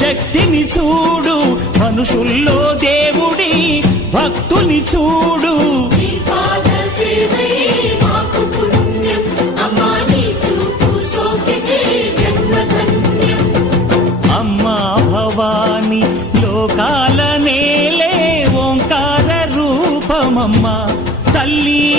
శక్తిని చూడు మనుషుల్లో దేవుడి భక్తుని చూడు అమ్మా భవాని లోకాల నేలే ఓంకార రూపమమ్మా తల్లి